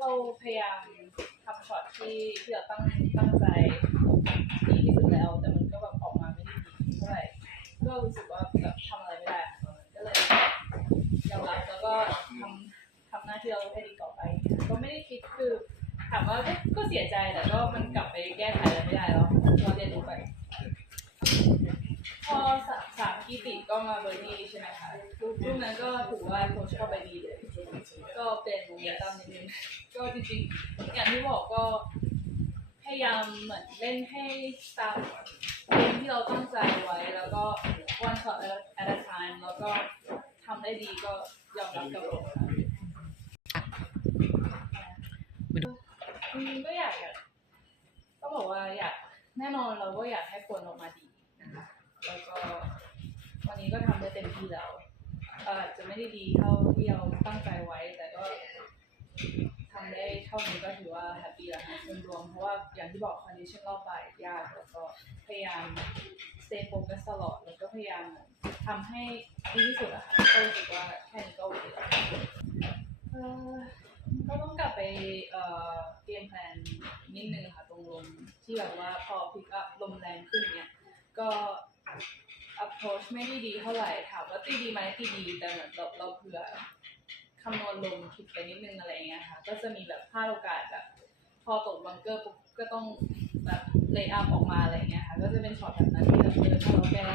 เราพยายามทำช็อตที่ที่เราตั้งตั้งใจดีที่สุดแล้ว แต่มันก็แบบออกมาไม่ได้ดีเท่าไหร่ก็รู้สึกว่าแบบทำอะไรไม่ได้ตอนนั้นก็เลยยอมรับแล้วก็ทำทำหน้าที่เราให้ดีต่อไป ก็ไม่ได้คิดคือถามว่าก็เสียใจแต่ก็มันกลับไปแก้ไขอะไรไม่ได้แล้วเราเรียนรู้ไป พอสามสามกีติก็มาเบอร์ดี้ใช่ไหมคะรูปรูปนั้นก็ถือว่าโค้ชเข้าไปดีเลย ก็เป็นโมเมนตัมนิดนึงก็จริงๆอย่างที่บอกก็พยายามเหมือนเล่นให้ตามเกมที่เราตั้งใจไว้ แล้วก็ one shot at a time แล้วก็ทำได้ดีก็ยอมรับกับผมค่ะอืมก็อยากอยากก็บอกว่าอยากแน่นอนเราก็อยากให้ผลออกมาดีนะคะแล้วก็วันนี้ก็ทำได้เต็มที่แล้ว อ่ออาจจะไม่ได้ดีเท่าที่เราตั้งใจไว้ แต่ก็ทำได้เท่านี้ก็ถือว่าแฮปปี้แล้วนะรวมๆเพราะว่าอย่างที่บอกคอนดิชันรอบบ่ายยากแล้วก็พยายาม stay focus ตลอดแล้วก็พยายามทำให้ดีที่สุดอะค่ะก็รู้สึกว่าแค่นี้ก็โอเคแล้วเอ่อก็ต้องกลับไปเอ่อเกมแพลนนิดนึงค่ะตรงลมที่แบบว่าพอพิกอัพลมแรงขึ้นเนี่ยก็ approach ไม่ได้ดีเท่าไหร่ถามว่าตีดีไหมตีดีแต่เหมือนเราเราเผื่อคำนวณลมผิดไปนิดนึงอะไรเงี้ยค่ะ ก็จะมีแบบพลาดโอกาสแบบพอตกบังเกอร์ปุ๊บก็ต้องแบบเลย์อัพออกมาอะไรเงี้ยค่ะ ก็จะเป็นช็อตแบบนั้นที่เราเออถ้าเราแก้